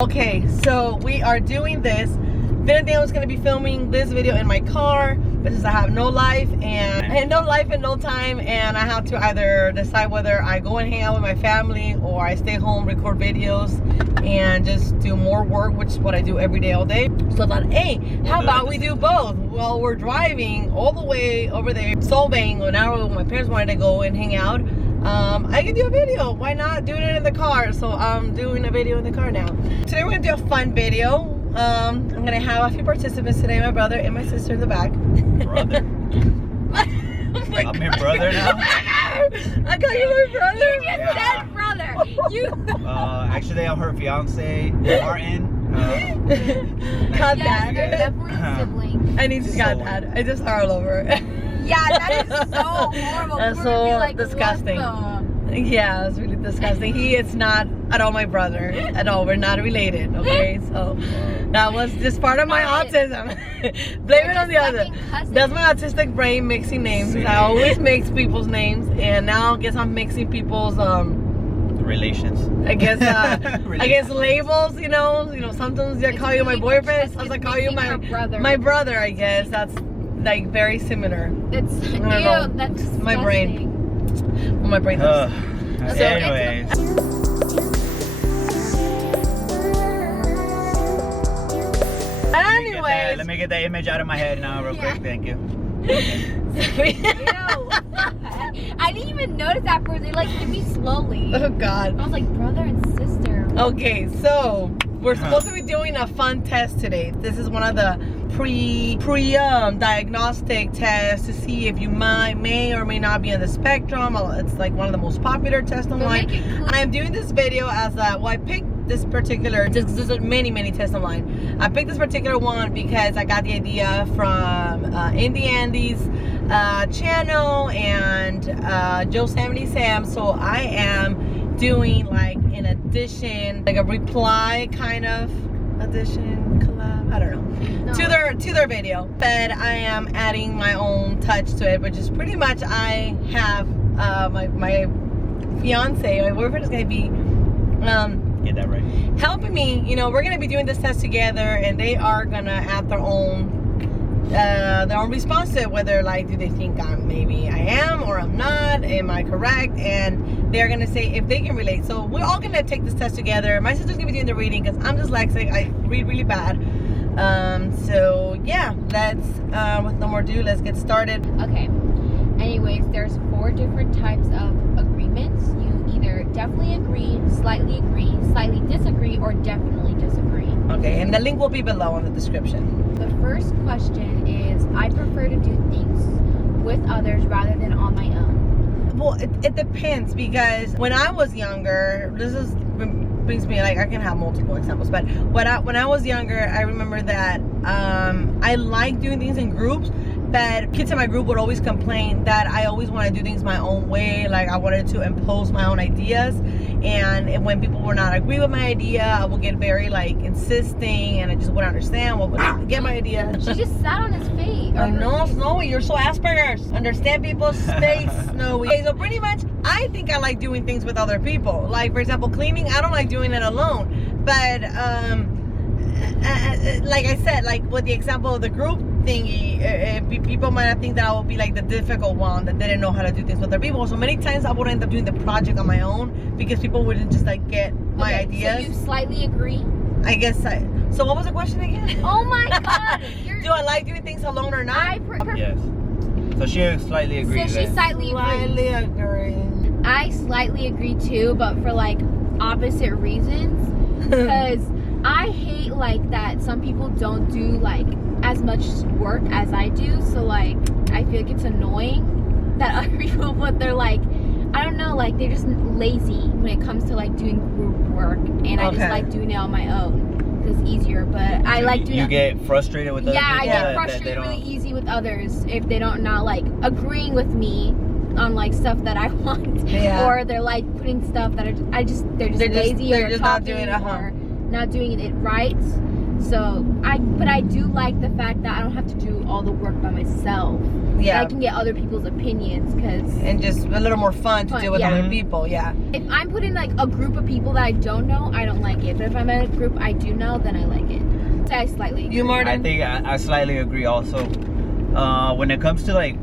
Okay, so we are doing this. Then I was gonna be filming this video in my car because I have no life and no time, and I have to either decide whether I go and hang out with my family or I stay home, record videos, and just do more work, which is what I do every day, all day. So I thought, hey, how about we do both? Well, we're driving all the way over there, Solvang, an hour when my parents wanted to go and hang out. I can do a video. Why not doing it in the car? So I'm doing a video in the car now. Today we're gonna do a fun video. I'm gonna have a few participants today. My brother and my sister in the back. Brother? I'm your brother now? I got you my brother. You just said brother. Actually, I'm her fiance, Martin. Cut Yes, that. they're definitely siblings. I need to cut that. I just are all over. Yeah, that is so horrible. That's We're so gonna be like, disgusting. what the- Yeah, it's really disgusting. He is not at all my brother at all. We're not related, okay? So that was just part of my autism. Blame it on the other. That's my autistic brain mixing names. I always mix people's names, and now I guess I'm mixing people's relations. I guess labels. You know. Sometimes I call you my boyfriend. Sometimes I call you my brother. I guess that's like very similar. It's I don't know. That's my brain. Well, my brain does. So anyways. Let me get that image out of my head now real quick. Thank you. I didn't even notice that first. They like hit me slowly. Oh God. I was like brother and sister. Okay, so we're supposed to be doing a fun test today. This is one of the diagnostic tests to see if you may or may not be on the spectrum. It's like one of the most popular tests online. And I'm doing this video as I picked this particular, there's many tests online. I picked this particular one because I got the idea from In the Andes channel and Yosemite Sam. So I am doing like an addition, like a reply kind of addition collab, I don't know, to their video, but I am adding my own touch to it, which is pretty much I have my fiance, my boyfriend is gonna be get that right, helping me. We're gonna be doing this test together, and they are gonna add their own response to it, whether like do they think maybe I am or I'm not, am I correct, and they're gonna say if they can relate. So we're all gonna take this test together. My sister's gonna be doing the reading because I'm dyslexic. I read really bad. So yeah, let's with no more ado, let's get started. Okay. Anyways, there's 4 different types of agreements. You either definitely agree, slightly disagree, or definitely disagree. Okay, and the link will be below in the description. The first question is, I prefer to do things with others rather than on my own. Well, it depends, because when I was younger, brings me, like, I can have multiple examples, but when I was younger, I remember that I liked doing things in groups, but kids in my group would always complain that I always want to do things my own way, like I wanted to impose my own ideas, and when people were not agree with my idea, I would get very like insisting, and I just wouldn't understand what would get my idea. She just sat on his face. I know, Snowy, you're so Asperger's. Understand people's space, Snowy. Okay, so pretty much, I think I like doing things with other people. Like, for example, cleaning, I don't like doing it alone. But, like I said, like with the example of the group thingy, people might not think that I would be like the difficult one that didn't know how to do things with other people. So many times I would end up doing the project on my own because people wouldn't just like get my ideas. So you slightly agree? I guess so what was the question again? Oh my God. Do I like doing things alone or not? Yes. So she slightly agrees. So she slightly agree. I slightly agree too, but for like opposite reasons. Because I hate like that some people don't do like as much work as I do. So like I feel like it's annoying that other people, but they're like, I don't know, like they're just lazy when it comes to like doing group work, and I just like doing it on my own because it's easier. But I like doing. You get frustrated with other people? I get frustrated really easy with others if they don't not like agreeing with me on like stuff that I want, or they're like putting stuff that they're just lazy, they're or just talking, not doing it, or not doing it right. So but I do like the fact that I don't have to do all the work by myself. Yeah. I can get other people's opinions and just a little more fun to deal with yeah. other people. Yeah. If I'm put in like a group of people that I don't know, I don't like it. But if I'm in a group I do know, then I like it. So I slightly agree. You, Martin? I think I slightly agree also. When it comes to like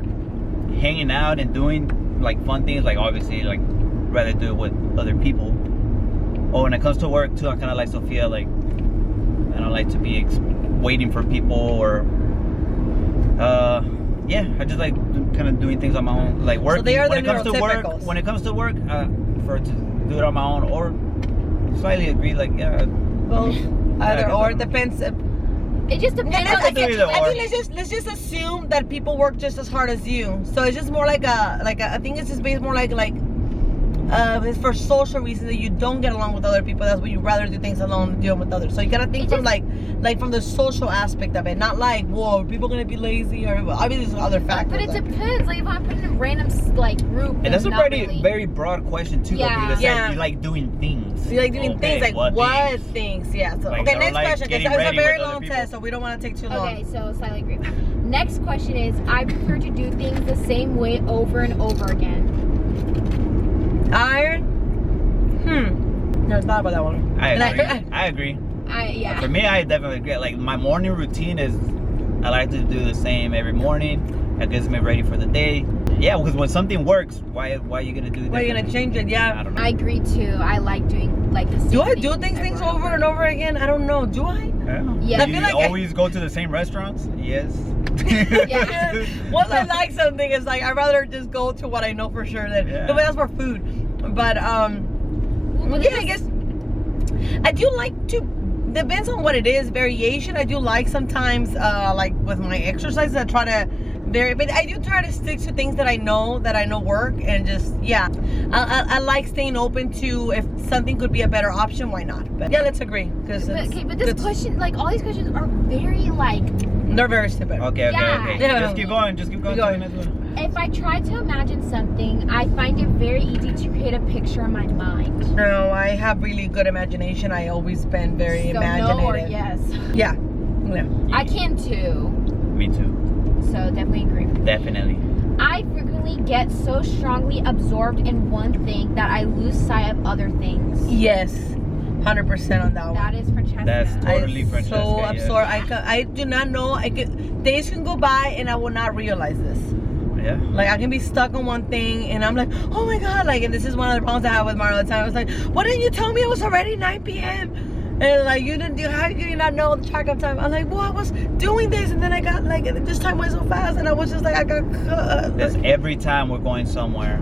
hanging out and doing like fun things, like obviously like rather do it with other people. Or when it comes to work too, I kind of like Sophia, like I don't like to be waiting for people or yeah, I just like kind of doing things on my own, like working. So they are when the it comes to work, when it comes to work, I prefer to do it on my own, or slightly agree, like yeah, both, either or. It depends. It just depends on I think let's just assume that people work just as hard as you. So it's just more like I think it's just based more like it's for social reasons that you don't get along with other people. That's why you rather do things alone than deal with others. So you gotta think from like from the social aspect of it, not like, whoa, are people gonna be lazy, or obviously there's other factors. But it depends. Like if I'm put in a random like group, and that's a really. very broad question too. Yeah. Because yeah. You like doing things. You like doing things, like what things? Yeah. So like, okay, next question. Because that was a very long people. test, so we don't want to take too long. Okay, so slightly agree. Next question is: I prefer to do things the same way over and over again. Iron. Never thought about that one. I agree. Yeah. For me, I definitely agree. Like my morning routine is, I like to do the same every morning. That gets me ready for the day. Yeah, because when something works, why are you gonna do that? Why are you gonna change it? Yeah. I don't know. I agree too. I like doing like the same. Do I do things over and over again? I don't know. Do I? Yeah. Yeah. I Do feel you like always go to the same restaurants? Yes. Yeah. Once I like something, it's like I'd rather just go to what I know for sure. That Yeah. but that's for food. But yeah, I guess I do like to. Depends on what it is. Variation. I do like sometimes, like with my exercises, I try to vary, but I do try to stick to things that I know work, and just yeah. I like staying open to if something could be a better option. Why not? But yeah, let's agree. Because but this question, like all these questions, are very like they're very stupid. Okay. Yeah. Yeah. Just keep going. Just keep going. Keep going. To the next one. if I try to imagine something, I find it very easy to create a picture in my mind. No, I have really good imagination. I always been very So imaginative. no or yes. Yeah. I can too. Me too. So definitely agree. Definitely. I frequently get so strongly absorbed in one thing that I lose sight of other things. Yes. 100% on that one. That is Francesca. That's totally I'm Francesca. so yes. absorbed. I do not know. Days can go by and I will not realize this. Yeah. Like I can be stuck on one thing and I'm like, oh my god, like, and this is one of the problems I have with Mario all the time. I was like, why didn't you tell me it was already 9 p.m.? And like, how could you not know the track of time? I'm like, well, I was doing this and then I got like, this time went so fast and I was just like, I got cut. That's every time we're going somewhere.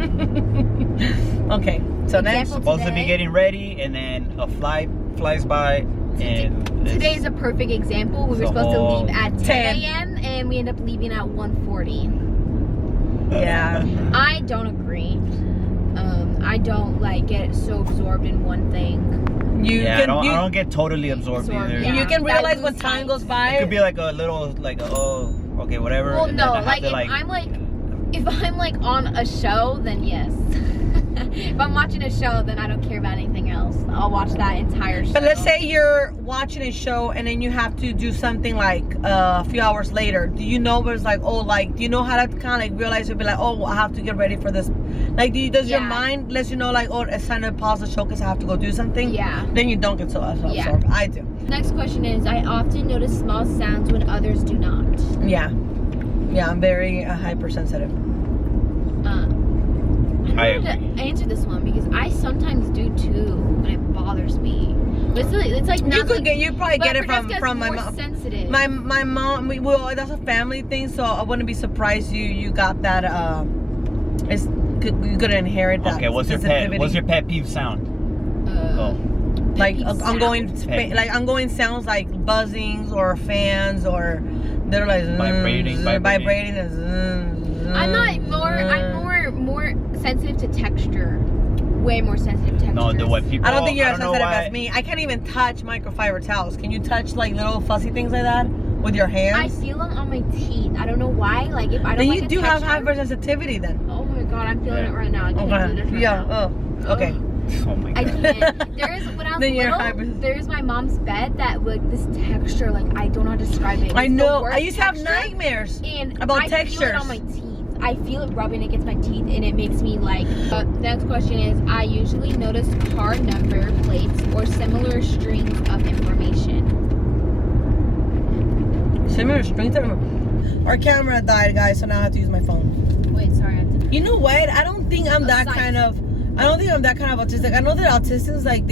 Okay, so next. Example Supposed to be today. getting ready and then a flight flies by and Today is a perfect example. We were It's a supposed to whole- leave at 10 10. a.m. and we end up leaving at 1:40. Yeah. I don't agree. I don't like get so absorbed in one thing. yeah, I don't get totally absorbed either. yeah. You can That realize lose when time sight. goes by. It could be like a little, like, oh, okay, whatever. Well, and then no, I have like to, if I'm like on a show, then yes. If I'm watching a show, then I don't care about anything else. I'll watch that entire show. But let's say you're watching a show and then you have to do something like a few hours later. Do you know where it's like, oh, like, do you know how to kind of like realize you'll be like, oh, I have to get ready for this? Like, does your Yeah. mind let you know like, oh, it's time to pause the show because I have to go do something? Yeah. Then you don't get so absorbed. Yeah. I do. Next question is, I often notice small sounds when others do not. Yeah. Yeah, I'm very hypersensitive. I I wanted to answer this one because I sometimes do too, and it bothers me. But it's like not You probably but get it from my more mom. sensitive. My mom. Well, that's a family thing, so I wouldn't be surprised you got that. You're gonna inherit that. Okay, what's your pet peeve sound? Go. Like Pet peeve ongoing sounds like buzzings or fans or they're like Vibrating. vibrating. And I'm more sensitive to texture. Way more sensitive to texture. No, the what people. I don't think you're as know sensitive why- as me. I can't even touch microfiber towels. Can you touch like little fuzzy things like that with your I hands? feel them on my teeth. I don't know why. Like if I don't Then like you a do have texture- hypersensitivity then. Oh my god, I'm feeling it right now. I can't do Okay. this right Yeah. now. Oh. Okay. Oh my I god. can't. There's when I was Then you're little, hyper- there's my mom's bed that like this texture, like I don't know how to describe it. I It's the know. worst I used to have texture, nightmares and about I textures. feel it on my teeth. I feel it rubbing against my teeth, and it makes me like. Next question is: I usually notice car number plates or similar strings of information. Similar strength. Our camera died, guys, so now I have to use my phone. Wait, sorry. I have to... You know what? I don't think I'm that kind of. I don't think I'm that kind of autistic. I know that autistics, like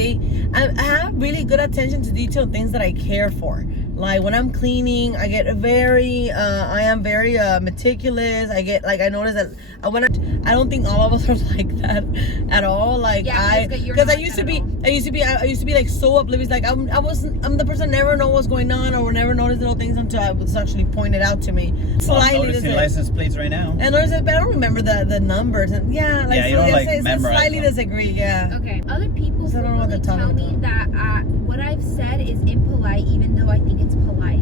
I have really good attention to detail, things that I care for. Like when I'm cleaning, I get I am very meticulous. I notice that I don't think all of us are like that at all. Like Yeah, because I used to be like so oblivious. Like I'm the person that never know what's going on or would never notice little things until it was actually pointed out to me. I'm noticing license plates right now. And notice it, but I don't remember the numbers. And yeah, like you don't like memorize slightly them. disagree. Yeah. Okay. Other people I don't know what frequently they're tell talking me that what I've said is impolite, even though I think it's polite.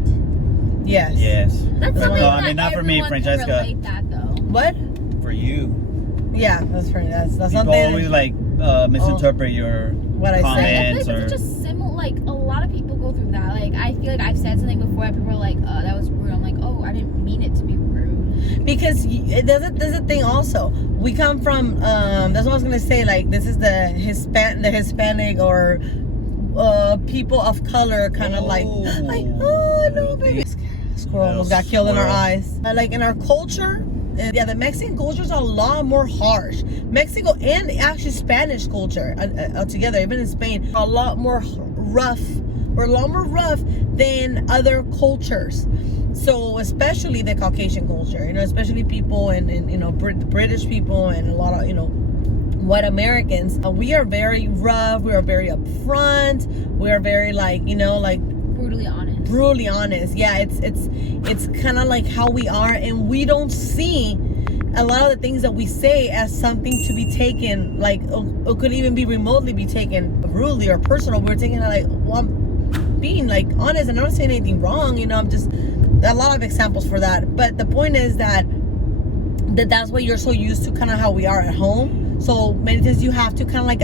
Yes. Yes. That's No, something I that mean, not for me, everyone Francesca. can relate that though. What? For you. Yeah, that's pretty. That's People something. always like misinterpret your What I say. comments I feel like it's just similar. Like a lot of people go through that. Like I feel like I've said something before, and people are like, "That was rude." I'm like, "Oh, I didn't mean it to be rude." Because there's a thing also. We come from. That's what I was gonna say. Like this is the Hispanic or people of color kind of like oh no baby. Squirrel almost got killed in our eyes. Like in our culture. Yeah, the Mexican culture is a lot more harsh. Mexico and actually Spanish culture altogether, even in Spain, a lot more rough. We're a lot more rough than other cultures. So especially the Caucasian culture, especially people and British people and a lot of white Americans. We are very rough. We are very upfront. We are very Brutally honest. Brutally honest. Yeah, it's kind of like how we are, and we don't see a lot of the things that we say as something to be taken like or could even be remotely be taken rudely or personal. We're taking it like, well, I'm being like honest and I'm not saying anything wrong. I'm just a lot of examples for that. But the point is that's what you're so used to, kind of how we are at home. So many times you have to kind of like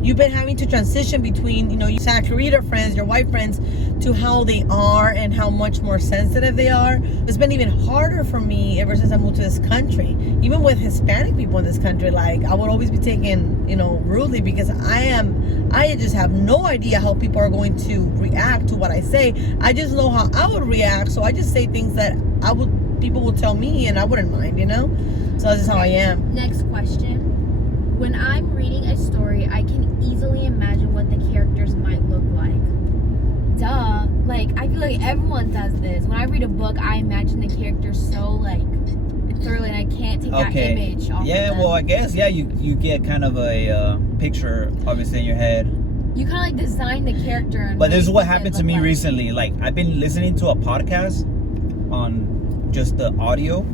you've been having to transition between your Santa Clarita friends, your white friends, to how they are and how much more sensitive they are. It's been even harder for me ever since I moved to this country. Even with Hispanic people in this country, like I would always be taken rudely because I just have no idea how people are going to react to what I say. I just know how I would react, so I just say things that people will tell me and I wouldn't mind, So that's just how I am. Next question. When I'm reading a story, I can easily imagine what the characters might look like. Duh. Like, I feel like everyone does this. When I read a book, I imagine the characters so, thoroughly, and I can't take that image off of them. Well, I guess, you get kind of a picture, obviously, in your head. You kind of, design the character. But this is what happened to me recently. Like, I've been listening to a podcast on just the audio.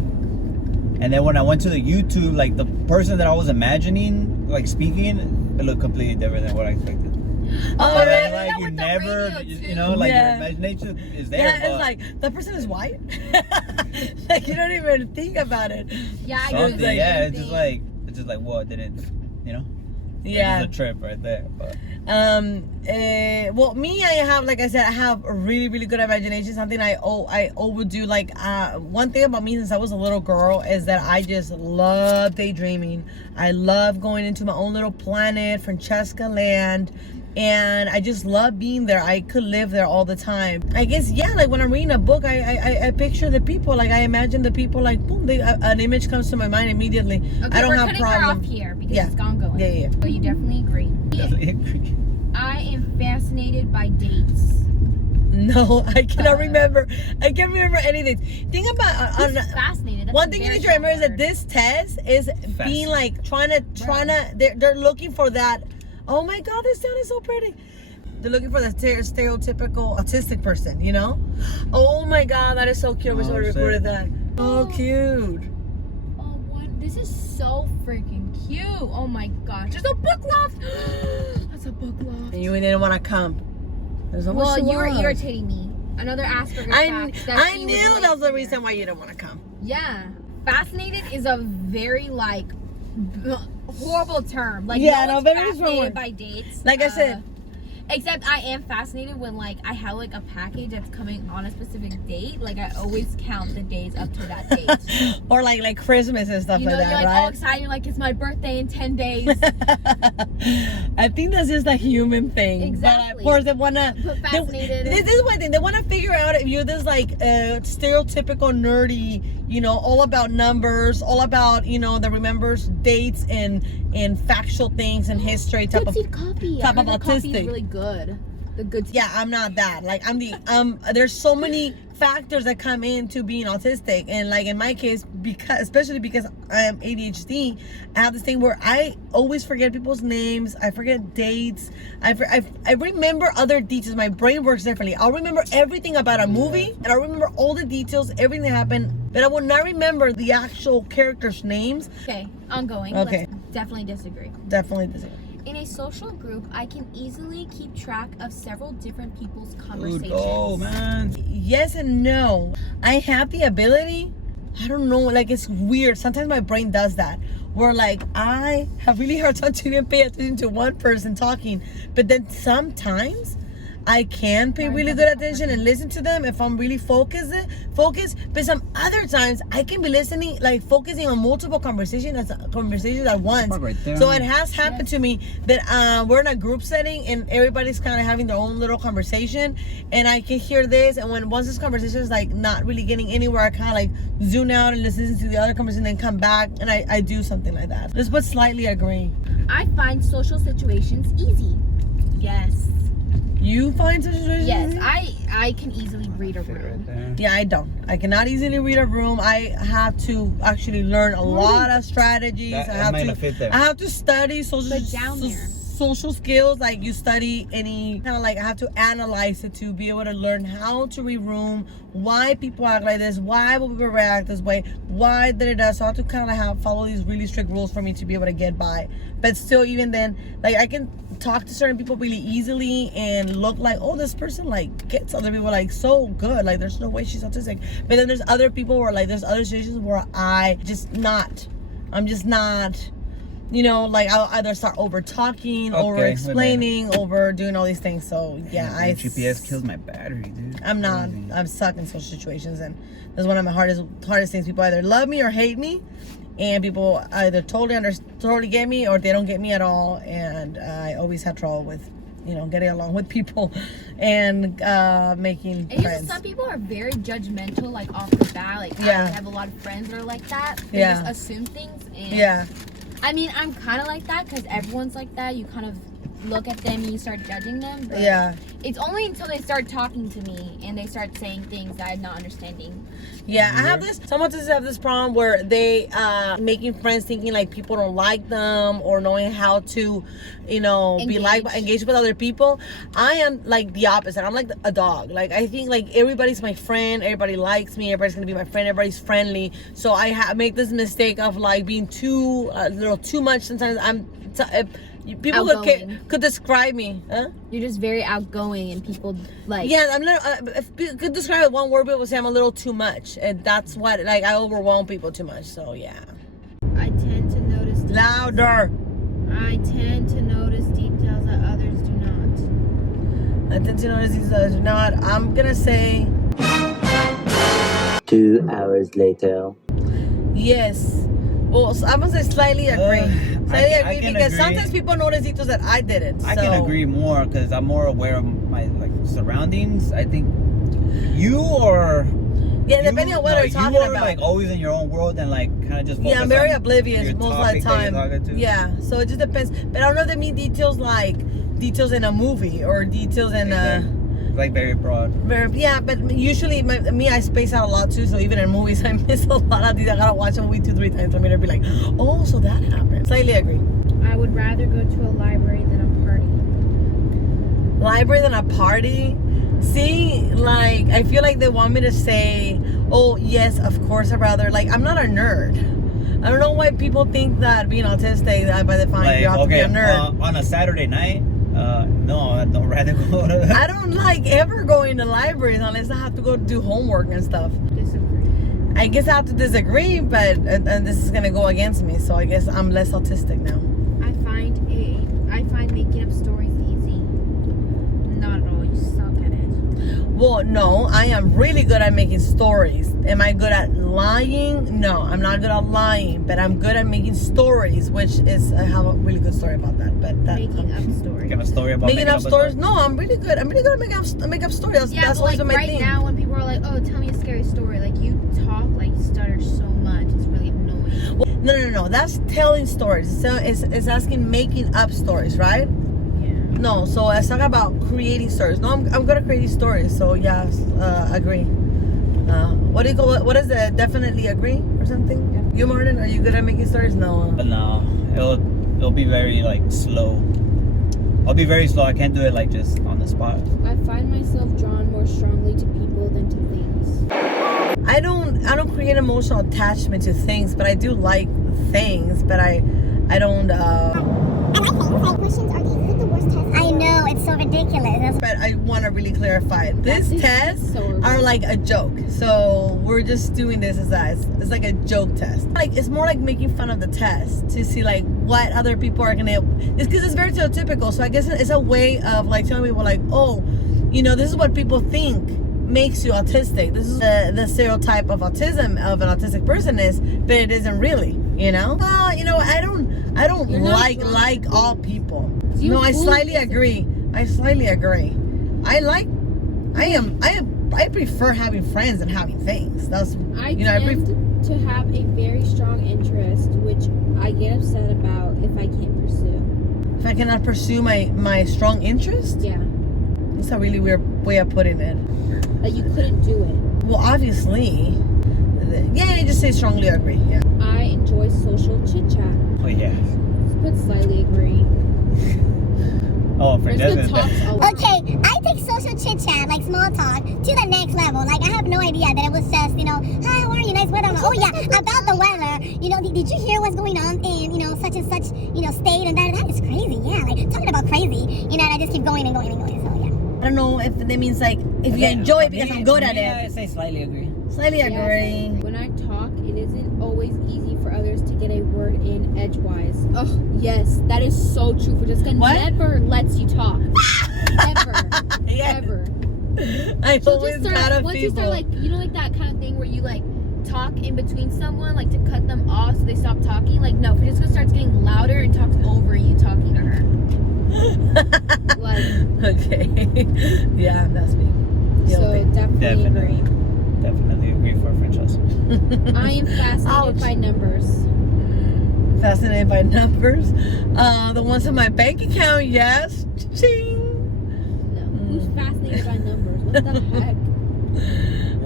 And then when I went to the YouTube, like the person that I was imagining, like speaking, it looked completely different than what I expected. Oh, yeah, like you with the never, radio, too. your imagination is there. Yeah, it's like that person is white. Like you don't even think about it. Yeah, I something. do the Yeah, same it's thing. just like what didn't, Yeah. It's a trip right there. But Well, me, I have, like I said, I have a really, really good imagination. Something I would do. Like, one thing about me since I was a little girl is that I just love daydreaming. I love going into my own little planet, Francesca land. And I just love being there. I could live there all the time. I guess, yeah, like when I'm reading a book, I picture the people. Like, I imagine the people, like, boom, an image comes to my mind immediately. Okay, I don't we're have cutting problem. her off here because Yeah. it's gone going. Yeah. So you definitely agree. I am fascinated by dates. No, I cannot remember. I can't remember anything. Think about Fascinated. That's one a thing you very need to remember is strong that this test is being like trying to. They're looking for that. Oh my God, this town is so pretty. They're looking for the stereotypical autistic person, Oh my God, that is so cute. We should have recorded that. Oh, cute. This is so freaking cute. Oh my gosh. There's a book loft. That's a book loft. And you didn't want to come. There's so much Well, to you were love. irritating me. Another Asperger I fact. I knew that was the reason why you didn't want to come. Yeah. Fascinated is a very horrible term. Like, Yeah, no no, one's very strong fascinated word. by dates. Like I said. Except I am fascinated when, like, I have, like, a package that's coming on a specific date. Like, I always count the days up to that date. Or like Christmas and stuff You know, like that, you're, like, right? all excited. You're like, it's my birthday in 10 days. I think that's just a human thing. Exactly. But of course, they wanna. But fascinated. This is one thing. They wanna figure out if you're this like stereotypical nerdy, you know, all about numbers, all about, you know, that remembers dates and factual things and history type Good of seed coffee. type I of heard the coffee autistic. is really good. The good seed. Yeah, I'm not that. Like, I'm the there's so many factors that come into being autistic, and like in my case, especially because I am ADHD, I have this thing where I always forget people's names. I forget dates. I remember other details. My brain works differently. I'll remember everything about a movie, and I'll remember all the details, everything that happened, but I will not remember the actual characters' names. Okay, ongoing. Okay. Let's definitely disagree. Definitely disagree. In a social group, I can easily keep track of several different people's conversations. Dude, oh man. Yes and no. I have the ability. I don't know, like, it's weird. Sometimes my brain does that, where like I have really hard time to even pay attention to one person talking, but then sometimes I can pay really good attention and listen to them if I'm really focused. But some other times I can be listening, like focusing on multiple conversations at once. Right there. So it has happened to me that we're in a group setting and everybody's kind of having their own little conversation, and I can hear this, and once this conversation is like not really getting anywhere, I kind of like zoom out and listen to the other conversation, and then come back, and I do something like that. This would slightly agree. I find social situations easy. Yes. You find situations? Yes, easy? I can easily read a Fit room. right there. Yeah, I don't. I cannot easily read a room. I have to actually learn a lot of strategies. That might not fit there. I have to study But down there. social skills. Like you study any kind of like, I have to analyze it to be able to learn how to read room, why people act like this, why will people react this way, why did it does. So I have to kind of follow these really strict rules for me to be able to get by. But still, even then, like I can talk to certain people really easily and look like, oh, this person like gets other people like so good, like there's no way she's autistic. But then there's other people where like there's other situations where I'm just not, you know, like I'll either start over talking, over explaining, over doing all these things. So yeah, GPS kills my battery, dude. I'm stuck in social situations, and that's one of my hardest things. People either love me or hate me, and people either totally get me or they don't get me at all. And I always have trouble with, you know, getting along with people and making And friends. some people are very judgmental, like off the bat. Like I have a lot of friends that are like that. They just assume things. And Yeah. I mean, I'm kind of like that because everyone's like that. You kind of look at them and you start judging them. But Yeah. it's only until they start talking to me and they start saying things that I'm not understanding. Yeah, I have this. Some autistics have this problem where they making friends thinking like people don't like them, or knowing how to, you know, engage with other people. I am like the opposite. I'm like a dog. Like I think like everybody's my friend. Everybody likes me. Everybody's gonna be my friend. Everybody's friendly. So I make this mistake of like being a little too much. Sometimes people could describe me. Huh? You're just very outgoing, and people like. Yeah, I'm little. If people could describe it one word, people would say I'm a little too much, and that's what like I overwhelm people too much. So yeah. I tend to notice. Louder. I tend to notice details that others do not. I tend to notice these others do not. I'm gonna say 2 hours later. yes. Well, so I'm gonna say slightly agree. I can because agree. sometimes people notice details that I didn't. I can agree more because I'm more aware of my like surroundings. I think you are. Yeah, depending on what we're talking about. You are like always in your own world and like kind of just. Yeah, I'm very on oblivious your most of the topic that you're talking time. to. Yeah, so it just depends. But I don't know if they mean details like details in a movie or details in a. Like very broad. Yeah, but usually I space out a lot too. So even in movies, I miss a lot of these. I gotta watch a movie 2-3 times for me to be like, oh, so that happened. Slightly agree. I would rather go to a library than a party. Library than a party? See, like I feel like they want me to say, oh yes, of course I'd rather. Like I'm not a nerd. I don't know why people think that being autistic, that by the time Like, you have to be a nerd. On a Saturday night, no, I'd rather go to. I don't like ever going to libraries unless I have to go do homework and stuff. Disagree. I guess I have to disagree, but and this is gonna go against me. So I guess I'm less autistic now. I find making up stories easy. Not at all. You suck at it. Well, no, I am really good at making stories. Am I good at lying? No, I'm not good at lying, but I'm good at making stories, which is I have a really good story about that. But that Making up stories. Got a story about making up stories. No, I'm really good. I'm really good at make up stories. Yeah, That's but always like been my right thing. now when people are like, "Oh, tell me a scary story," like you talk like stutter so much, it's really annoying. Well, no. That's telling stories. So it's asking making up stories, right? Yeah. No, so let's talk about creating stories. No, I'm good at creating stories. So yes, agree. What do you go? What is it? Definitely agree or something? Yeah. You, Martin, are you good at making stories? No. But no, it'll be very like slow. I'll be very slow. I can't do it like just on the spot. I find myself drawn more strongly to people than to things. I don't create emotional attachment to things, but I do like things. But I don't. I like things. Like questions are the worst test. I know, it's so ridiculous. But I want to really clarify. This tests so are like a joke. So we're just doing this as it's like a joke test. Like it's more like making fun of the test to see like what other people are gonna. It's because it's very stereotypical. So I guess it's a way of like telling people like, oh, you know, this is what people think makes you autistic. This is the stereotype of autism of an autistic person is, but it isn't really. You know? You know, I don't You're not like all people. You No, I fool slightly yourself. agree. I prefer having friends than having things. That's I you know, tend to have a very strong interest, which I get upset about if I can't pursue. if I cannot pursue my strong interest, Yeah, it's a really weird way of putting it. that you couldn't do it. Well, obviously, yeah, I just say strongly agree. Yeah. I enjoy social chit chat, Oh yeah. but slightly agree. Oh, There's Francesca. good talks a lot. Okay, I take social chit chat, like small talk, to the next level. Like, I have no idea that it was just, you know, hi, how are you? Nice weather. I'm like, oh, yeah, about the weather. You know, did you hear what's going on in, you know, such and such, you know, state? And that is crazy. Yeah, like, talking about crazy. You know, and I just keep going and going and going. So, yeah. I don't know if that means like if you enjoy it because I'm good at I it. say slightly agree. Slightly Yeah, agree. when I talk, it isn't always easy for others to get a word in edgewise. Oh, yes, that is so true. Francesca What? never lets you talk. Never. Yes. Ever. I She'll always just start, got a once you people. start, like, you know, like that kind of thing where you, like, talk in between someone, like, to cut them off so they stop talking. Like, no, Francesca starts getting louder and talks over you talking to her. Like, Okay. Yeah, that's me. so Guilty. definitely agree. Definitely agree for Francesca. I am fascinated Ouch. by numbers. Fascinated by numbers. The ones in my bank account, yes. Ching. No. Who's fascinated by numbers? What the heck?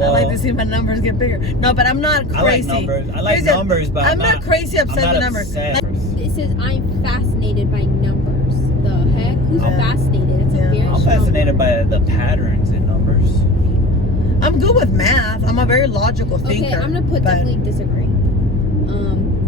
I like to see my numbers get bigger. No, but I'm not crazy. I like numbers. I like Here's the- numbers, but I'm not crazy I'm obsessed not with numbers. obsessed. It says I'm fascinated by numbers. The heck? Who's Yeah. fascinated? It's Yeah. a very I'm strong fascinated word. by the patterns in numbers. I'm good with math. I'm a very logical thinker. Okay, I'm gonna put but- definitely disagree.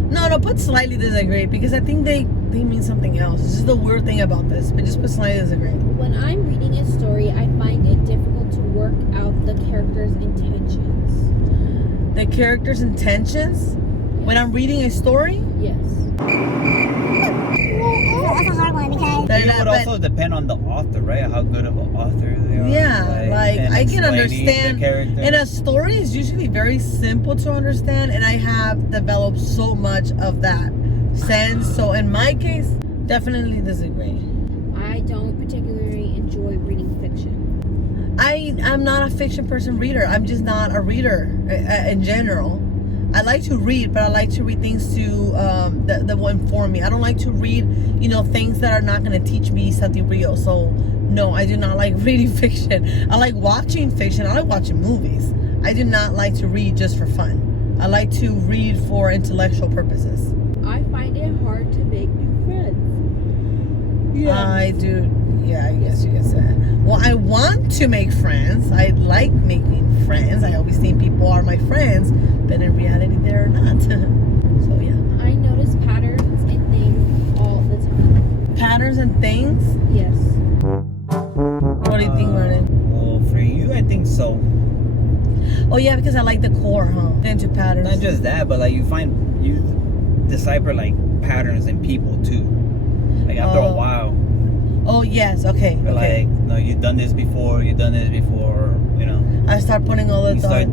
No, put slightly disagree because I think they mean something else. This is the weird thing about this. But just put slightly disagree. When I'm reading a story, I find it difficult to work out the character's intentions. The character's intentions when I'm reading a story. Yes. That's a hard one because They're It not- would but- also depend on the author, right? How good of an author they are. Yeah, like and I can explaining understand. the character. And a story is usually very simple to understand, and I have developed so much of that sense. So in my case, definitely disagree. I don't particularly enjoy reading fiction. I'm not a fiction person reader. I'm just not a reader in general. I like to read, but I like to read things that will inform me. I don't like to read, things that are not going to teach me something real. So no, I do not like reading fiction. I like watching fiction. I like watching movies. I do not like to read just for fun. I like to read for intellectual purposes. I find it hard to make new friends. I do. Yeah, I guess you can say that. Well, I want to make friends. I like making friends. I always think people are my friends, but in reality, they're not. So, yeah. I notice patterns in things all the time. Patterns and things? Yes. What do you think about it? Well, for you, I think so. Oh yeah, because I like the core, huh? Into patterns. Not just that, but like you decipher like patterns in people too. Like after a while. Oh yes, okay. You're like, no, you've done this before. You know. I start putting all the thought.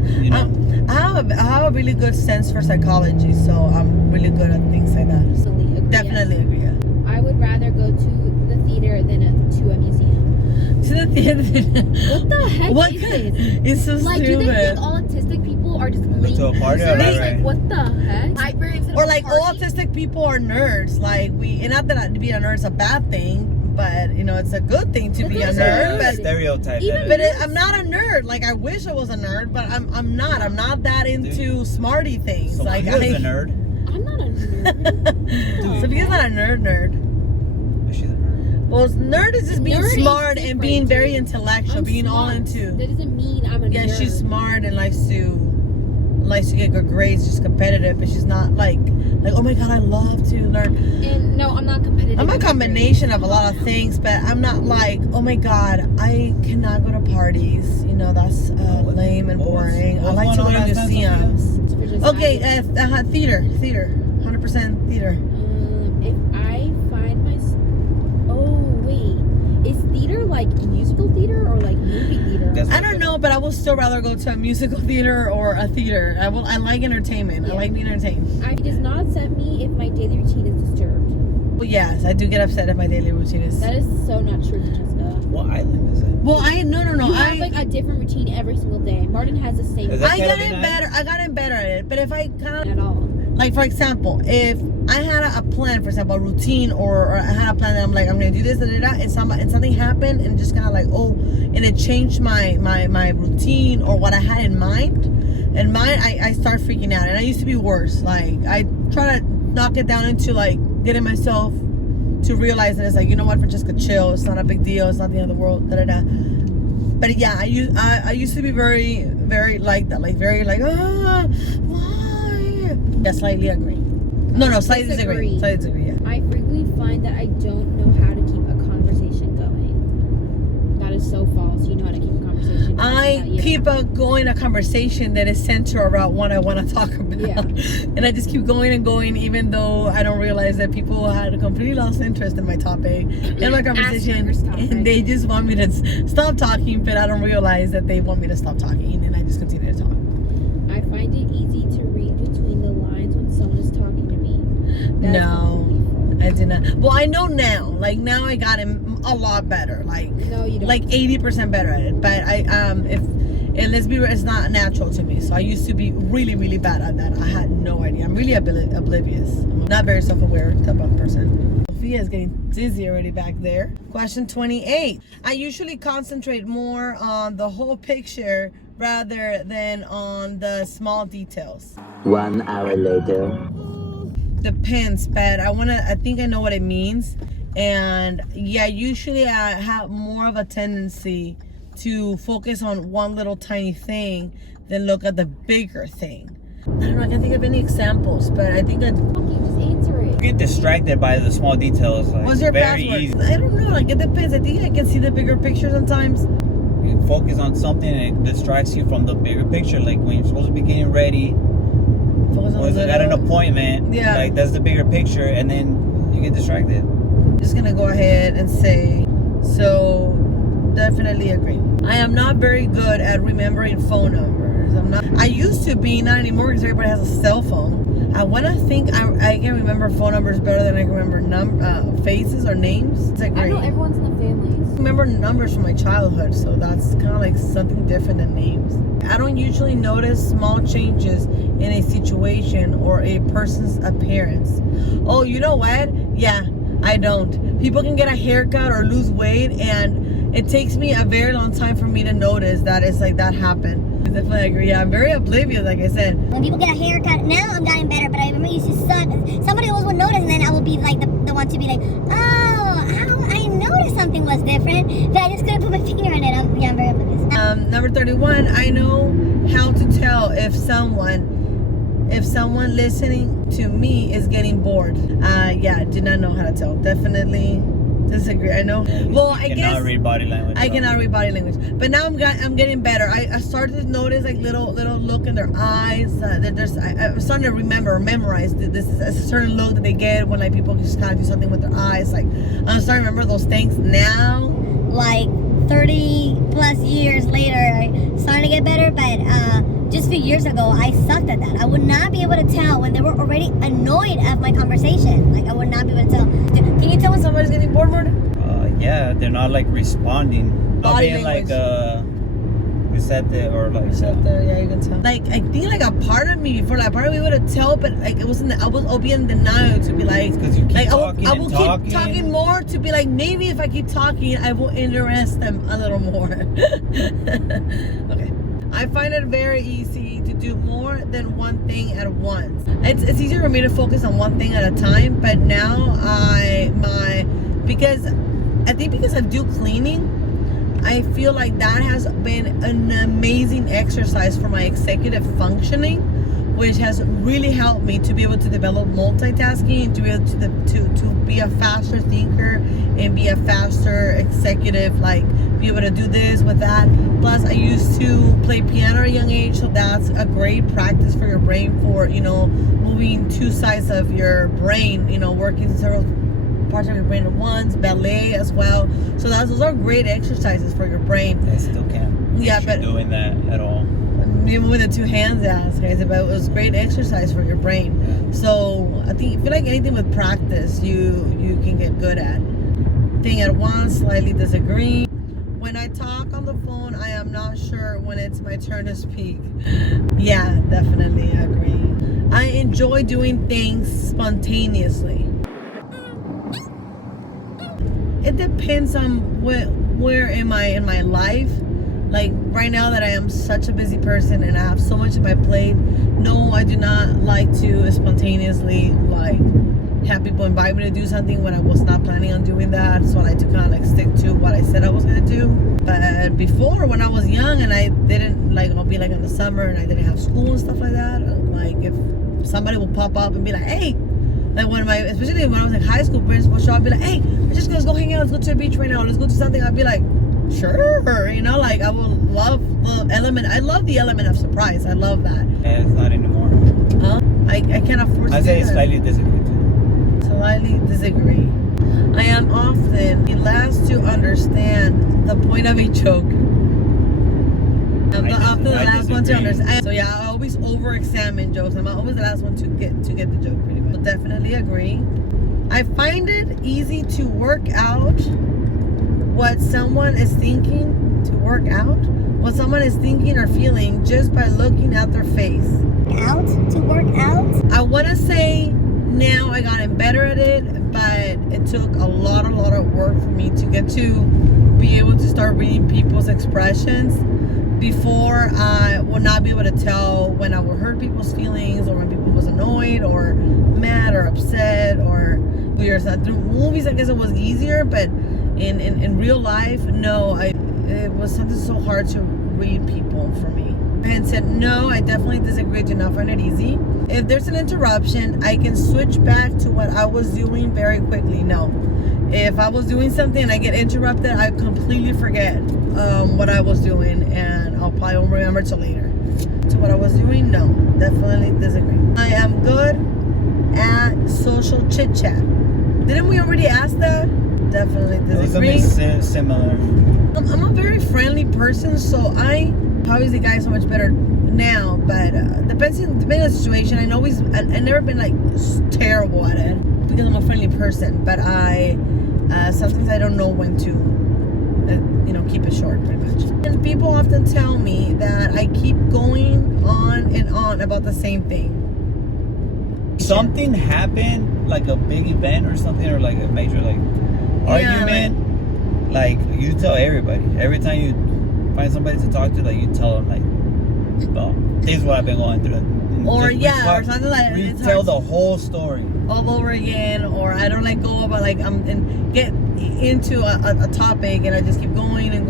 I have a really good sense for psychology, so I'm really good at things like that. Definitely agree. Yeah. I would rather go to the theater than to a museum. To the theater. What the heck is this? It's so Like, stupid. do they think all autistic people are just linked to a party? to Right. like, what the heck? Or like all autistic people are nerds. Like and not that being a nerd is a bad thing, but you know it's a good thing to be a nerd. But Stereotype. I'm not a nerd. Like I wish I was a nerd, but I'm not. I'm not that into smarty things. So like a nerd. I'm not a nerd. Sophia's not a nerd. She's a nerd. Well, nerd is just being Nerd is smart and being different, very intellectual, I'm being all smart. into. That doesn't mean I'm a nerd. Yeah, she's smart and likes to get good grades. She's competitive, but she's not like oh my god, I love to learn. And no, I'm not competitive. I'm a combination of a lot of things, but I'm not like, oh my god, I cannot go to parties. You know, that's lame and boring. I like to go to museums. Okay, theater, 100% theater. If I find is theater like musical theater or like movie theater? I don't know, but I will still rather go to a musical theater or a theater. I like entertainment. Yeah. I like being entertained. It does not upset me if my daily routine is disturbed. Well, yes, I do get upset if my daily routine is. That is so not true, Jessica. What island is it? Well, no. You have like a different routine every single day. Martin has the same. Is that I Saturday got night? better at it. But if I kind at of all. like, for example, if I had a plan, for example, a routine, or I had a plan that I'm like, I'm gonna do this, and something happened, and just kind of like, and it changed my routine or what I had in mind. And I start freaking out, and I used to be worse. Like I try to knock it down into like getting myself to realize that it's like, you know what, Francesca, chill. It's not a big deal. It's not the end of the world. But yeah, I used to be very, very like that. Like very like, why? Yeah, slightly agree. No, slightly disagree. Slightly disagree. Yeah. I frequently find that I don't know how to keep a conversation going. That is so false. You know how to keep a conversation going. I keep going a conversation that is centered around what I want to talk about. Yeah. And I just keep going and going, even though I don't realize that people had a completely lost interest in my topic and my conversation. And they just want me to stop talking, but I don't realize that they want me to stop talking, and I just continue to talk. I find it easy to read between the lines when someone is talking to me. No, I did not. Well, I know now. Like now I got him a lot better. Like No, you don't. like 80% better at it. But it's not natural to me. So I used to be really, really bad at that. I had no idea. I'm really oblivious. I'm not very self-aware type of person. Sophia is getting dizzy already back there. Question 28. I usually concentrate more on the whole picture rather than on the small details. 1 hour later. Depends, but I think I know what it means. And yeah, usually I have more of a tendency to focus on one little tiny thing than look at the bigger thing. I don't know, I can't think of any examples, but I think that Just answer it. You get distracted by the small details. Like, what's your very password? easy. I don't know, like it depends. I think I can see the bigger picture sometimes. You focus on something and it distracts you from the bigger picture. Like when you're supposed to be getting ready, Focus on or the at an little- appointment, Yeah. like that's the bigger picture, and then you get distracted. I'm just gonna go ahead and say, so definitely agree. I am not very good at remembering phone numbers. I used to be, not anymore because everybody has a cell phone. I want to think I can remember phone numbers better than I can remember faces or names. It's like I know great. everyone's in the families. I remember numbers from my childhood, so that's kind of like something different than names. I don't usually notice small changes in a situation or a person's appearance. Oh, you know what? Yeah, I don't. People can get a haircut or lose weight, and it takes me a very long time for me to notice that it's like that happened. I definitely agree. Yeah, I'm very oblivious, like I said. When people get a haircut, now I'm gotten better, but I remember it used to suck. Somebody always would notice, and then I would be like the one to be like, I noticed something was different, but I just couldn't put my finger on it. I'm very oblivious. Number 31, I know how to tell if someone listening to me is getting bored. Yeah, I did not know how to tell. Definitely disagree. I know. Well, I You guess cannot read body language. I cannot read body language, but now I'm getting better. I started to notice like little look in their eyes. I'm starting to memorize that this is a certain look that they get when like people just kind of do something with their eyes. Like I'm starting to remember those things now. Like 30 plus years later, I'm starting to get better, but just a few years ago, I sucked at that. I would not be able to tell when they were already annoyed at my conversation. Like, I would not be able to tell. Can you tell when somebody's getting bored, Martin? Yeah, they're not like responding. Not Body being language. like receptive or like Yeah, you can tell. Like I think like a part of me before, like a part of me would have tell, but like it wasn't. I'll be in denial to be like, because you keep like talking I will and keep talking more to be like, maybe if I keep talking, I will interest them a little more. Okay. I find it very easy to do more than one thing at once. It's easier for me to focus on one thing at a time, but now because I do cleaning, I feel like that has been an amazing exercise for my executive functioning, which has really helped me to be able to develop multitasking, to be able to be a faster thinker and be a faster executive, like be able to do this with that. Plus, I used to play piano at a young age, so that's a great practice for your brain for, moving two sides of your brain, working several parts of your brain at once. Ballet as well. So those are great exercises for your brain. I still can't. Yeah, but doing that at all. Even with the two hands, guys, but it was great exercise for your brain. Yeah. So I feel like anything with practice, you can get good at. Thing at once, slightly disagree. When I talk on the phone, I am not sure when it's my turn to speak. Yeah, definitely agree. I enjoy doing things spontaneously. It depends on where am I in my life. Like right now that I am such a busy person and I have so much on my plate, no, I do not like to spontaneously like have people invite me to do something when I was not planning on doing that. So I like to kind of like stick to what I said I was gonna do. But before, when I was young and I didn't like, I'll be like in the summer and I didn't have school and stuff like that. Like if somebody will pop up and be like, hey, like especially when I was in high school, principal show, I'd be like, hey, we're just gonna go hang out, let's go to the beach right now, let's go to something. I'd be like, sure, like I will love the element. I love the element of surprise. I love that. Yeah, it's not anymore. I can't afford to I do say that. slightly disagree too. Slightly disagree. I am often the last to understand the point of a joke. I'm often the last one to understand. So yeah, I always over-examine jokes. I'm always the last one to get the joke pretty much. But definitely agree. I find it easy to work out what someone is thinking, what someone is thinking or feeling just by looking at their face. To work out? I want to say now I gotten better at it, but it took a lot of work for me to get to be able to start reading people's expressions. Before, I would not be able to tell when I would hurt people's feelings or when people was annoyed or mad or upset or weird. Through movies, I guess it was easier, but in real life, no, it was something so hard to read people for me. And said, no, I definitely disagree. Do not find it easy. If there's an interruption, I can switch back to what I was doing very quickly. No. If I was doing something and I get interrupted, I completely forget what I was doing and I'll probably won't remember till later. So what I was doing, no, definitely disagree. I am good at social chit chat. Didn't we already ask that? Definitely disagree. Something similar. I'm a very friendly person, so obviously guys so much better now, but depending on the situation. I've never been like terrible at it because I'm a friendly person, but sometimes I don't know when to keep it short pretty much. And people often tell me that I keep going on and on about the same thing. Something happened, like a big event or something, or like a major argument, like you tell everybody. Every time you find somebody to talk to, like you tell them like, well, this is what I've been going through. Or or something like that. You tell the whole story all over again, or I don't let go about like and get into a topic and I just keep going and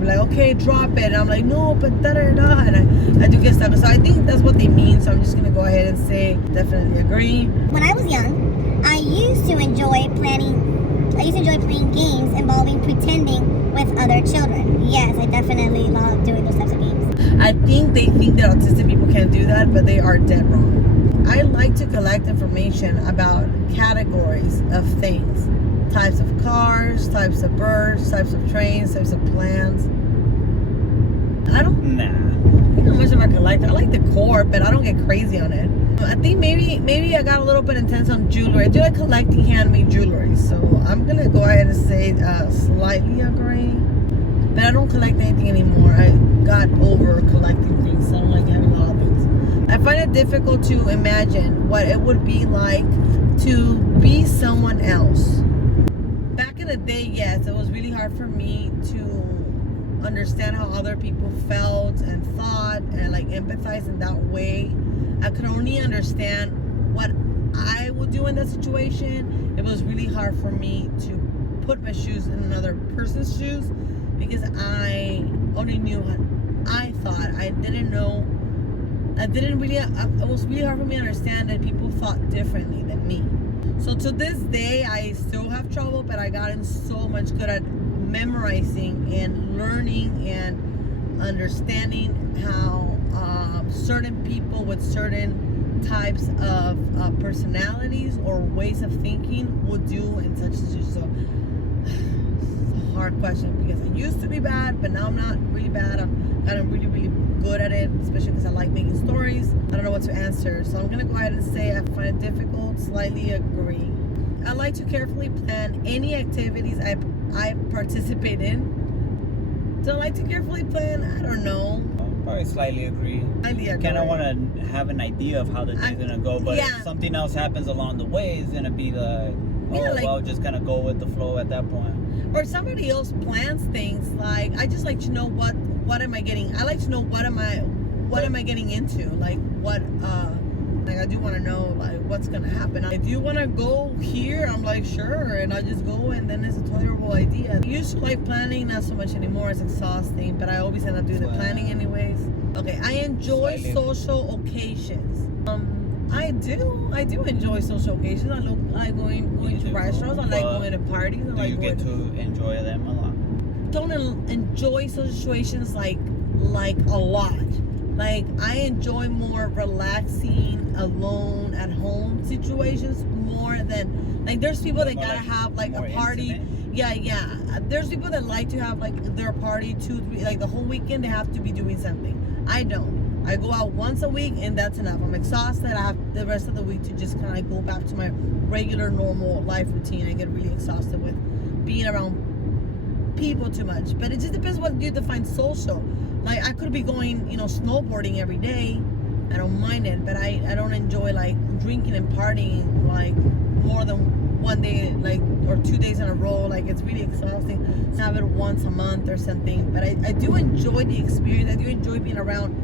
be like, okay, drop it, and I'm like, no, but da-da-da, and I do get stuff. So I think that's what they mean, so I'm just gonna go ahead and say definitely agree. When I was young, I used to enjoy planning I used to enjoy playing games involving pretending with other children. Yes, I definitely love doing those types of games. I think they think that autistic people can't do that, but they are dead wrong. I like to collect information about categories of things. Types of cars, types of birds, types of trains, types of plants. I don't know how much of a collector. I like the core, but I don't get crazy on it. I think maybe I got a little bit intense on jewelry. I do like collecting handmade jewelry, so I'm gonna go ahead and say slightly agree. But I don't collect anything anymore. I got over collecting things. So I don't like having a lot of things. I find it difficult to imagine what it would be like to be someone else. Back in the day, yes, it was really hard for me to understand how other people felt and thought and like empathize in that way. I could only understand what I would do in that situation. It was really hard for me to put my shoes in another person's shoes because I only knew what I thought. I didn't know. It was really hard for me to understand that people thought differently than me. So to this day, I still have trouble, but I gotten so much good at memorizing and learning and understanding how certain people with certain types of personalities or ways of thinking would do in such a situation. So it's a hard question because I used to be bad, but now I'm not really bad. I'm really, really good at it, especially because I like making stories. I don't know what to answer, so I'm gonna go ahead and say I find it difficult, slightly agree. I like to carefully plan any activities I participate in. Do I like to carefully plan? I don't know. Probably slightly agree. Kind of want to have an idea of how the day's gonna go, but if something else happens along the way, it's gonna be like, well, just kind of go with the flow at that point. Or somebody else plans things. Like I just like to know what am I getting. I like to know what am I getting into. Like what like I do want to know like what's gonna happen. I do want to go here. I'm like sure, and I just go, and then it's a terrible idea. I used to like planning, not so much anymore. It's exhausting, but I always end up doing the planning anyways. Okay, I enjoy social occasions. I do enjoy social occasions. I like going to restaurants. I like going to parties. I like get to enjoy them a lot. Don't enjoy social situations like a lot. Like I enjoy more relaxing, alone, at home situations more than like there's people that gotta have like a party. Intimate. Yeah. There's people that like to have like their party 2-3 like the whole weekend they have to be doing something. I don't. I go out once a week and that's enough. I'm exhausted. I have the rest of the week to just kind of go back to my regular normal life routine. I get really exhausted with being around people too much. But it just depends what you define social. Like I could be going, snowboarding every day. I don't mind it, but I don't enjoy like drinking and partying like more than one day, like or 2 days in a row. Like it's really exhausting to have it once a month or something. But I do enjoy the experience. I do enjoy being around,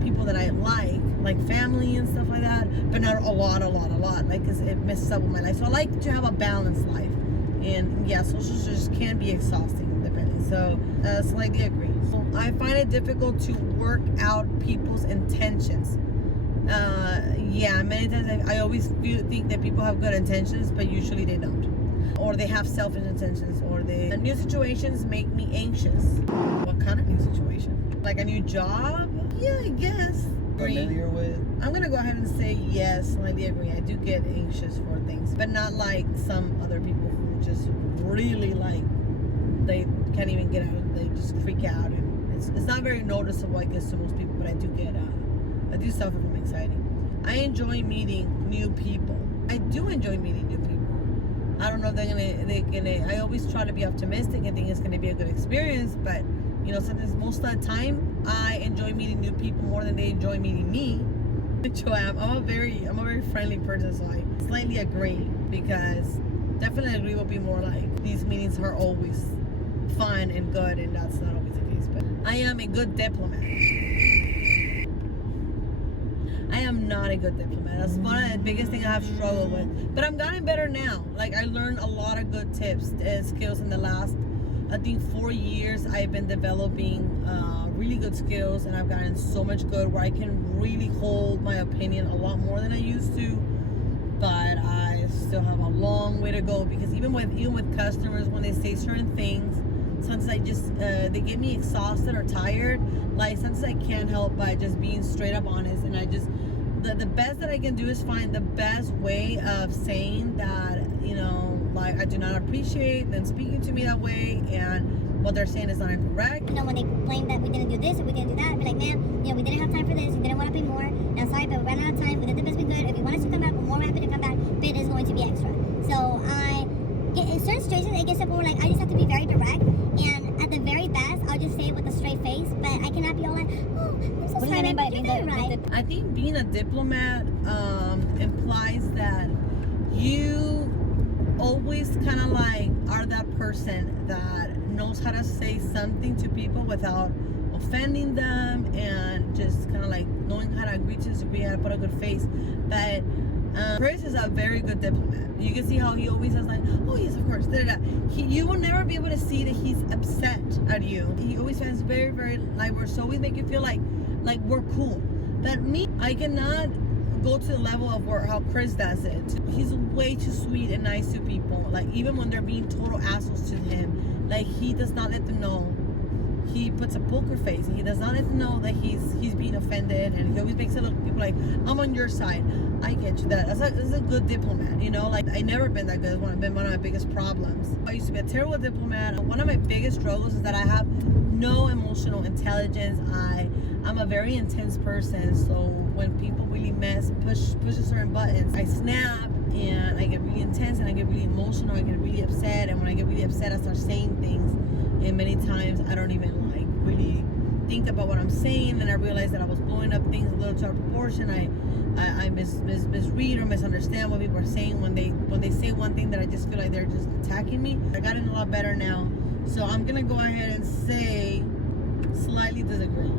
people that I like family and stuff like that. But not a lot, like because it messes up with my life. So I like to have a balanced life. And yeah, social just can be exhausting depending. So slightly agree. So I find it difficult to work out people's intentions. Many times I always think that people have good intentions, but usually they don't. Or they have selfish intentions, or new situations make me anxious. What kind of new situation? Like a new job? Yeah, I guess. Familiar with? I'm gonna go ahead and say yes, slightly agree. I do get anxious for things, but not like some other people who just really like they can't even get out. They just freak out, and it's not very noticeable, I guess, to most people. But I do suffer from anxiety. I enjoy meeting new people. I do enjoy meeting new people. I don't know if they're gonna. I always try to be optimistic and think it's gonna be a good experience, but sometimes most of the time I enjoy meeting new people more than they enjoy meeting me. Which I am. I'm a very friendly person, so I slightly agree because definitely agree will be more like these meetings are always fun and good, and that's not always the case. But I am a good diplomat. I am not a good diplomat. That's one of the biggest things I have struggled with. But I'm gotten better now. Like I learned a lot of good tips and skills in the last, I think 4 years. I've been developing really good skills, and I've gotten so much good where I can really hold my opinion a lot more than I used to. But I still have a long way to go, because even with customers, when they say certain things, sometimes I just they get me exhausted or tired. Like sometimes I can't help by just being straight up honest, and I just the best that I can do is find the best way of saying that, you know, like I do not appreciate them speaking to me that way, and what they're saying is not incorrect. You know, when they complain that we didn't do this or we didn't do that, be like, ma'am, you know, we didn't have time for this, we didn't want to pay more. Now, sorry, but we ran out of time. We did the best we could. If you want us to come back, we're more happy to come back, but it is going to be extra. So I get in certain situations, it gets to where like I just have to be very direct, and at the very best, I'll just say it with a straight face, but I cannot be all like, oh, I'm so sorry, but you're doing right. I think being a diplomat implies that you always kind of like are that person that knows how to say something to people without offending them, and just kind of like knowing how to agree to disagree, how to put a good face. But Chris is a very good diplomat. You can see how he always has like, oh yes, of course, you will never be able to see that he's upset at you. He always finds very, very like, we're so always make you feel like we're cool. But me, I cannot go to the level of how Chris does it. He's way too sweet and nice to people. Like even when they're being total assholes to him, like he does not let them know. He puts a poker face, and he does not let them know that he's being offended, and he always makes it look people like, I'm on your side. I get you. That's a good diplomat, you know. Like I never been that good. It's been one of my biggest problems. I used to be a terrible diplomat. One of my biggest struggles is that I have no emotional intelligence. I'm a very intense person, so when people really push certain buttons, I snap, and I get really intense, and I get really emotional, I get really upset, and when I get really upset, I start saying things, and many times I don't even like really think about what I'm saying, and I realize that I was blowing up things a little to out of proportion. I misread or misunderstand what people are saying when they say one thing that I just feel like they're just attacking me. I got it a lot better now, so I'm gonna go ahead and say slightly disagree.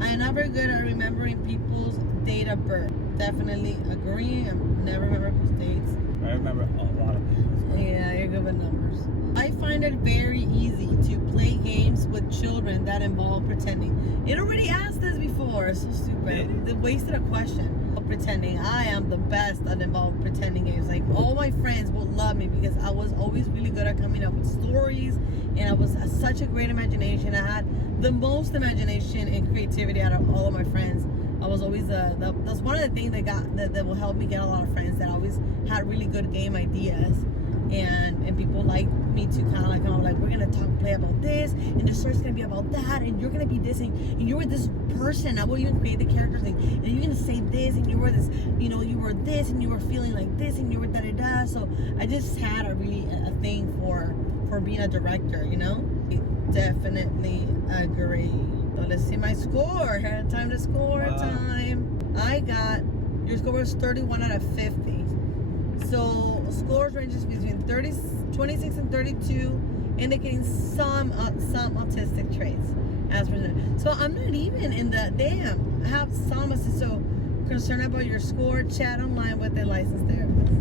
I am not very good at remembering people's date of birth. Definitely agree. I never remember people's dates. I remember a lot of people. Yeah, you're good with numbers. I find it very easy to play games with children that involve pretending. It already asked this before. It's so stupid. They wasted a question. Pretending. I am the best at involved pretending games. Like all my friends will love me because I was always really good at coming up with stories, and I was such a great imagination. I had the most imagination and creativity out of all of my friends. I was always that's one of the things that will help me get a lot of friends, that I always had really good game ideas, and people like me to kind of like we're gonna play about this, and the story's gonna be about that, and you're gonna be this, and you were this person. I will even create the characters, and you're gonna say this, and you were this, you know, you were this, and you were feeling like this, and you were da da da. So I just had a thing for being a director, you know. Definitely agree. So let's see my score. Time to score. Wow. Time. Your score was 31 out of 50. So scores ranges between 26 and 32, indicating some autistic traits. As presented. So I'm not even in the damn. I have some. So concerned about your score. Chat online with a licensed therapist.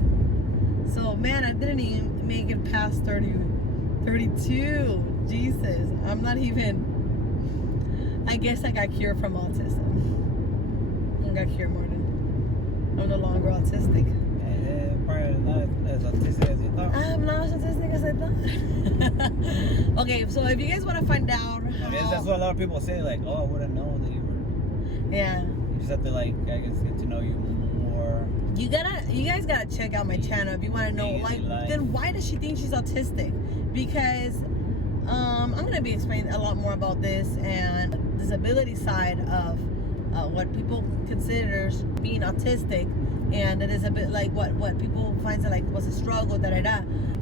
So man, I didn't even make it past 32. Jesus, I'm not even. I guess I got cured from autism. I got cured more than. I'm no longer autistic. Probably not as autistic as you thought. I'm not as autistic as I thought. Okay, so if you guys want to find out how... I guess that's what a lot of people say, like, oh, I wouldn't know that you were... Yeah. You just have to, like, I guess, get to know you more. You guys gotta check out my channel if you want to know, like, then why does she think she's autistic? Because I'm gonna be explaining a lot more about this and disability side of what people consider being autistic, and it is a bit like what people find like was a struggle,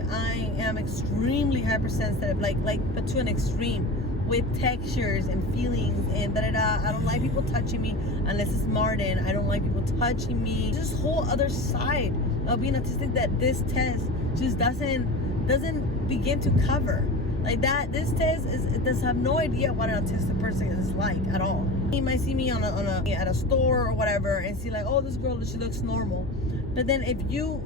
I am extremely hypersensitive, but to an extreme, with textures and feelings and I don't like people touching me unless it's Martin. I don't like people touching me. This whole other side of being autistic that this test just doesn't begin to cover. Like that, this test does have no idea what an autistic person is like at all. You might see me at a store or whatever and see like, oh, this girl, she looks normal. But then if you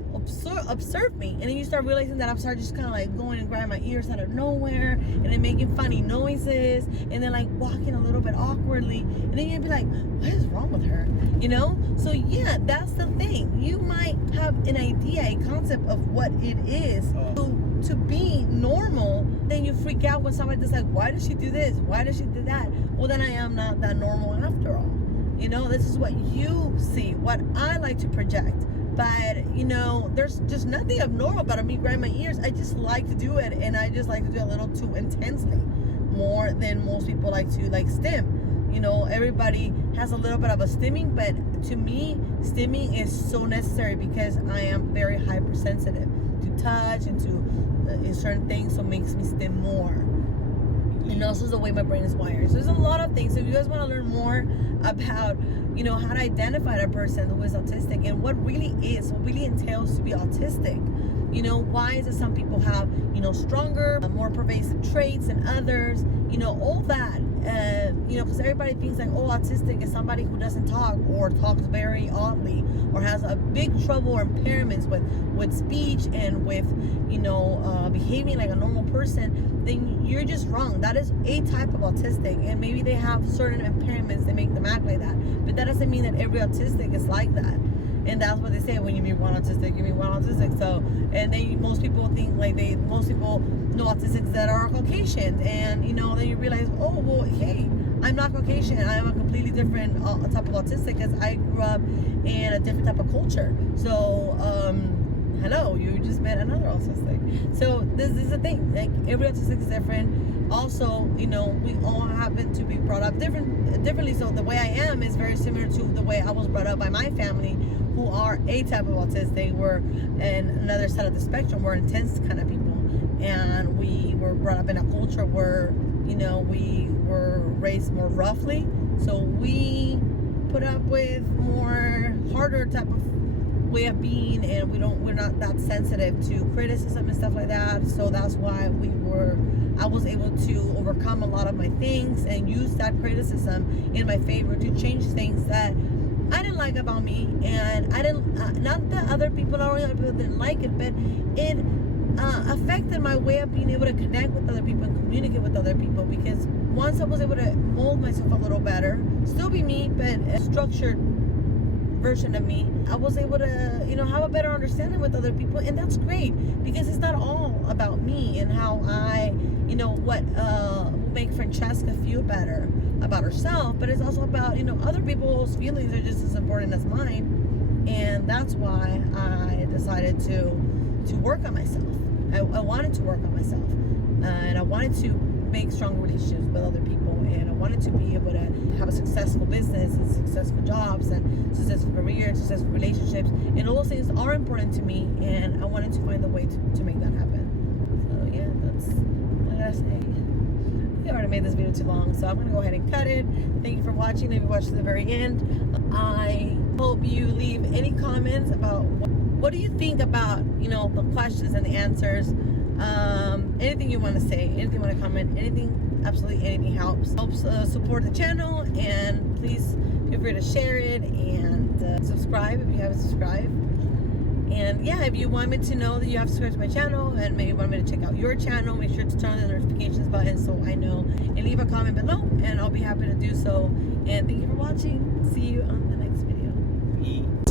observe me and then you start realizing that I'm starting just kind of like going and grabbing my ears out of nowhere and then making funny noises and then like walking a little bit awkwardly, and then you'd be like, what is wrong with her? You know? So yeah, that's the thing. You might have an idea, a concept of what it is to be normal. Then you freak out when somebody's like, why does she do this? Why does she do that? Well, then I am not that normal after all. You know, this is what you see, what I like to project. But, you know, there's just nothing abnormal about me grabbing my ears. I just like to do it, and I just like to do it a little too intensely, more than most people like to stim. You know, everybody has a little bit of a stimming, but to me, stimming is so necessary because I am very hypersensitive to touch and to certain things, so it makes me stim more. And also the way my brain is wired. So there's a lot of things. So if you guys want to learn more about, you know, how to identify a person who is autistic and what really entails to be autistic. You know, why is it some people have, you know, stronger, more pervasive traits than others, you know, all that. You know, because everybody thinks like, oh, autistic is somebody who doesn't talk or talks very oddly or has a big trouble or impairments with speech and with, you know, behaving like a normal person. Then you're just wrong. That is a type of autistic, and maybe they have certain impairments that make them act like that. But that doesn't mean that every autistic is like that. And that's what they say, when you meet one autistic, you meet one autistic. So, and then most people think like most people know autistics that are Caucasian, and you know, then you realize, oh well, hey, I'm not Caucasian. I'm a completely different type of autistic because I grew up in a different type of culture. So, hello, you just met another autistic. So this is the thing, like every autistic is different. Also, you know, we all happen to be brought up differently. So the way I am is very similar to the way I was brought up by my family, who are a type of autistic. We're in another side of the spectrum. We're intense kind of people, and we were brought up in a culture where, you know, we were raised more roughly. So we put up with more harder type of way of being, and we're not that sensitive to criticism and stuff like that. So that's why I was able to overcome a lot of my things and use that criticism in my favor to change things that I didn't like about me. And I didn't, not that other people, not only other people didn't like it, but it affected my way of being able to connect with other people and communicate with other people, because once I was able to mold myself a little better, still be me, but a structured version of me, I was able to, you know, have a better understanding with other people. And that's great, because it's not all about me and how I, you know, what will make Francesca feel better about herself, but it's also about, you know, other people's feelings are just as important as mine. And that's why I decided to work on myself. I wanted to work on myself, and I wanted to make strong relationships with other people, and I wanted to be able to have a successful business and successful jobs and successful career and successful relationships, and all those things are important to me, and I wanted to find a way to make that happen. So yeah, that's what I gotta say. I already made this video too long, so I'm gonna go ahead and cut it. Thank you for watching. If you watched to the very end, I hope you leave any comments about what do you think about, you know, the questions and the answers. Anything you want to say, anything you want to comment, anything, absolutely anything helps support the channel. And please feel free to share it and subscribe if you haven't subscribed. And yeah, if you want me to know that you have subscribed to my channel and maybe want me to check out your channel, make sure to turn on the notifications button so I know, and leave a comment below, and I'll be happy to do so. And thank you for watching. See you on the next video.